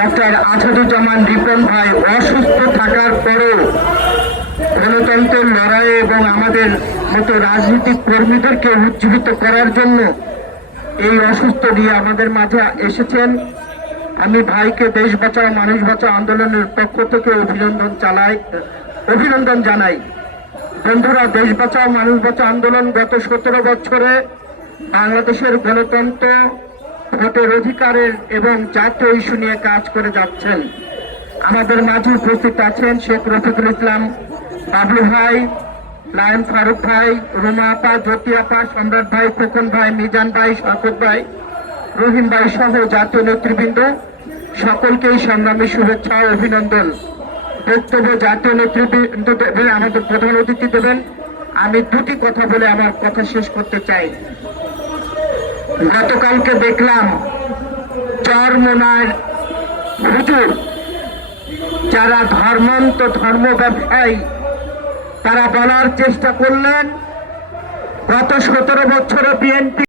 Doctor Asaduzzaman Ripon ভাই অসুস্থ থাকার পরেও গণতন্ত্রের লড়াইয়ে এবং আমাদের মতো রাজনৈতিক কর্মীদেরকে উজ্জীবিত করার জন্য এই অসুস্থ নিয়ে আমাদের মাঝে এসেছেন। আমি ভাইকে দেশ বাঁচাও, মানুষ বাঁচাও আন্দোলনের পক্ষ থেকে অভিনন্দন চালাই অভিনন্দন জানাই। বন্ধুরা, দেশ বাঁচাও, মানুষ বাঁচাও আন্দোলন গত সতেরো বছরে বাংলাদেশের গণতন্ত্র ভোটের অধিকারের এবং জাতীয় ইস্যু নিয়ে কাজ করে যাচ্ছেন। আমাদের মাঝে উপস্থিত আছেন শেখ রফিকুল ইসলাম, বাবলু ভাই লায়ন ফারুক ভাই, রুমা আপা, জ্যোতি আপা, সম্রাট ভাই, খোকন ভাই, মিজান ভাই শকত ভাই, রহিম ভাই সহ জাতীয় নেতৃবৃন্দ, সকলকেই সংগ্রামী শুভেচ্ছা ও অভিনন্দন। বক্তব্য জাতীয় নেতৃবৃন্দ আমাদের প্রধান অতিথি দেবেন। আমি দুটি কথা বলে আমার কথা শেষ করতে চাই। গতকালকে দেখলাম চরমোনার হুজুর, যারা ধর্মান্ত ধর্ম ব্যবসায়ী তারা বলার চেষ্টা করলেন, গত সতেরো বছরে বিএনপি